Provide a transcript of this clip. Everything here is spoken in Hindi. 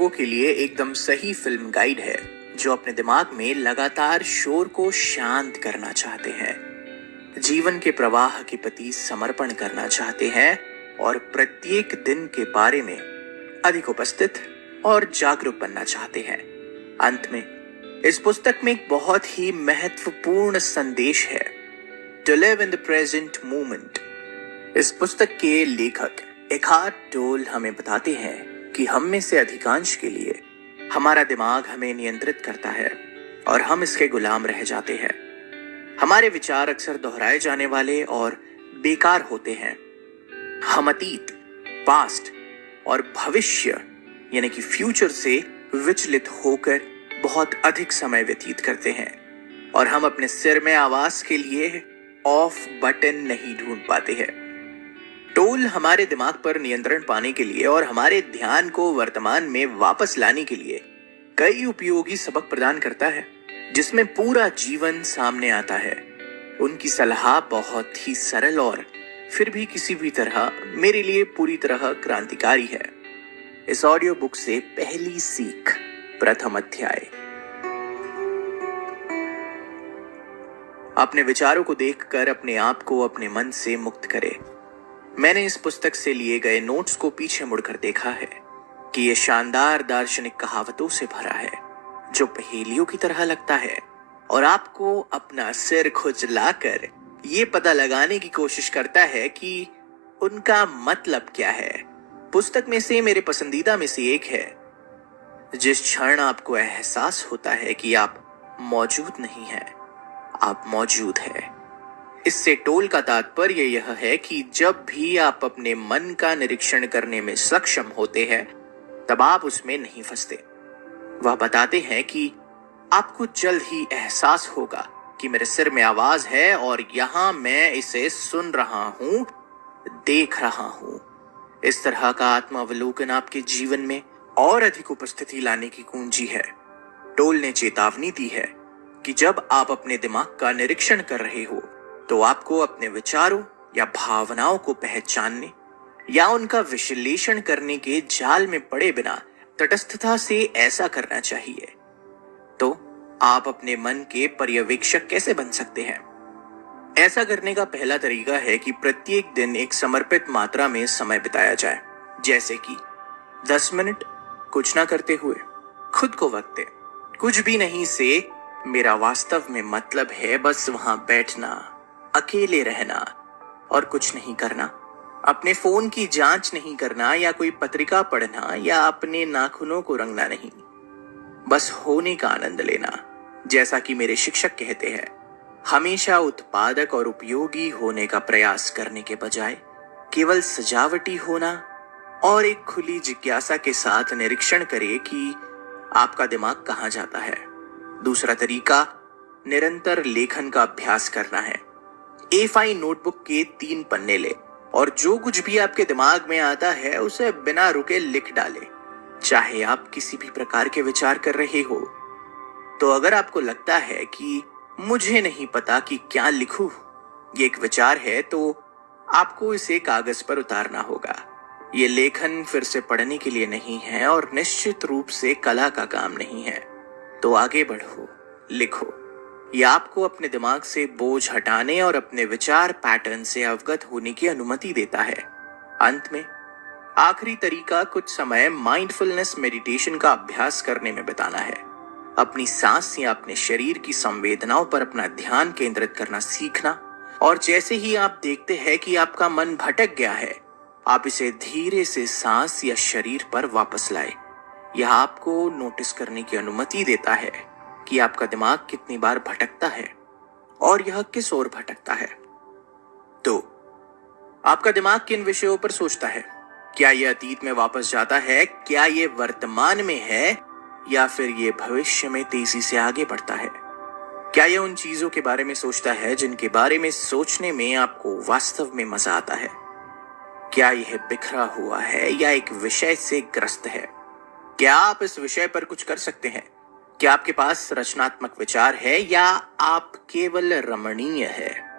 लोगों के लिए एकदम सही फिल्म गाइड है जो अपने दिमाग में लगातार शोर को शांत करना चाहते हैं, जीवन के प्रवाह के प्रति समर्पण करना चाहते हैं और प्रत्येक दिन के बारे में अधिक उपस्थित और जागरूक बनना चाहते हैं। अंत में इस पुस्तक में एक बहुत ही महत्वपूर्ण संदेश है, to live in the present moment. इस पुस्तक के लेखक एखार्ट टोल हमें बताते हैं कि हम में से अधिकांश के लिए हमारा दिमाग हमें नियंत्रित करता है और हम इसके गुलाम रह जाते हैं। हमारे विचार अक्सर दोहराए जाने वाले और बेकार होते हैं। हम अतीत, पास्ट और भविष्य यानी कि फ्यूचर से विचलित होकर बहुत अधिक समय व्यतीत करते हैं और हम अपने सिर में आवाज के लिए ऑफ बटन नहीं ढूंढ पाते हैं। टोल हमारे दिमाग पर नियंत्रण पाने के लिए और हमारे ध्यान को वर्तमान में वापस लाने के लिए कई उपयोगी सबक प्रदान करता है, जिसमें पूरा जीवन सामने आता है। उनकी सलाह बहुत ही सरल और फिर भी किसी भी तरह मेरे लिए पूरी तरह क्रांतिकारी है। इस ऑडियो बुक से पहली सीख, प्रथम अध्याय। अपने विचारों को देखकर अपने आप को अपने मन से मुक्त करें। मैंने इस पुस्तक से लिए गए नोट्स को पीछे मुड़कर देखा है कि यह शानदार दार्शनिक कहावतों से भरा है जो पहेलियों की तरह लगता है और आपको अपना सिर खुजलाकर ये पता लगाने की कोशिश करता है कि उनका मतलब क्या है। पुस्तक में से मेरे पसंदीदा में से एक है, जिस क्षण आपको एहसास होता है कि आप मौजूद नहीं हैं, आप मौजूद हैं। इससे टोल का तात्पर्य यह है कि जब भी आप अपने मन का निरीक्षण करने में सक्षम होते हैं, तब आप उसमें नहीं फंसते। वह बताते हैं कि आपको जल्द ही एहसास होगा कि मेरे सिर में आवाज है और यहां मैं इसे सुन रहा हूं, देख रहा हूं। इस तरह का आत्मावलोकन आपके जीवन में और अधिक उपस्थिति लाने की कुंजी है। टोल ने चेतावनी दी है कि जब आप अपने दिमाग का निरीक्षण कर रहे हो तो आपको अपने विचारों या भावनाओं को पहचानने या उनका विश्लेषण करने के जाल में पड़े बिना तटस्थता से ऐसा करना चाहिए। तो आप अपने मन के पर्यवेक्षक कैसे बन सकते हैं? ऐसा करने का पहला तरीका है कि प्रत्येक दिन एक समर्पित मात्रा में समय बिताया जाए, जैसे कि 10 मिनट कुछ ना करते हुए खुद को वक्त दें। कुछ भी नहीं से मेरा वास्तव में मतलब है बस वहां बैठना, अकेले रहना और कुछ नहीं करना। अपने फोन की जांच नहीं करना या कोई पत्रिका पढ़ना या अपने नाखूनों को रंगना नहीं, बस होने का आनंद लेना। जैसा कि मेरे शिक्षक कहते हैं, हमेशा उत्पादक और उपयोगी होने का प्रयास करने के बजाय केवल सजावटी होना और एक खुली जिज्ञासा के साथ निरीक्षण करें कि आपका दिमाग कहां जाता है। दूसरा तरीका निरंतर लेखन का अभ्यास करना है। A5 नोटबुक के 3 पन्ने ले और जो कुछ भी आपके दिमाग में आता है उसे बिना रुके लिख डाले। चाहे आप किसी भी प्रकार के विचार कर रहे हो, तो अगर आपको लगता है कि मुझे नहीं पता कि क्या लिखूं, ये एक विचार है, तो आपको इसे कागज पर उतारना होगा। ये लेखन फिर से पढ़ने के लिए नहीं है और निश्चित रूप से कला का काम नहीं है। तो आगे बढ़ो, लिखो। यह आपको अपने दिमाग से बोझ हटाने और अपने विचार पैटर्न से अवगत होने की अनुमति देता है। अंत में आखिरी तरीका कुछ समय माइंडफुलनेस मेडिटेशन का अभ्यास करने में बिताना है। अपनी सांस या अपने शरीर की संवेदनाओं पर अपना ध्यान केंद्रित करना सीखना, और जैसे ही आप देखते हैं कि आपका मन भटक गया है, आप इसे धीरे से सांस या शरीर पर वापस लाए। यह आपको नोटिस करने की अनुमति देता है कि आपका दिमाग कितनी बार भटकता है और यह किस ओर भटकता है। तो आपका दिमाग किन विषयों पर सोचता है? क्या यह अतीत में वापस जाता है? क्या यह वर्तमान में है या फिर यह भविष्य में तेजी से आगे बढ़ता है? क्या यह उन चीजों के बारे में सोचता है जिनके बारे में सोचने में आपको वास्तव में मजा आता है? क्या यह बिखरा हुआ है या एक विषय से ग्रस्त है? क्या आप इस विषय पर कुछ कर सकते हैं? क्या आपके पास रचनात्मक विचार है या आप केवल रमणीय है?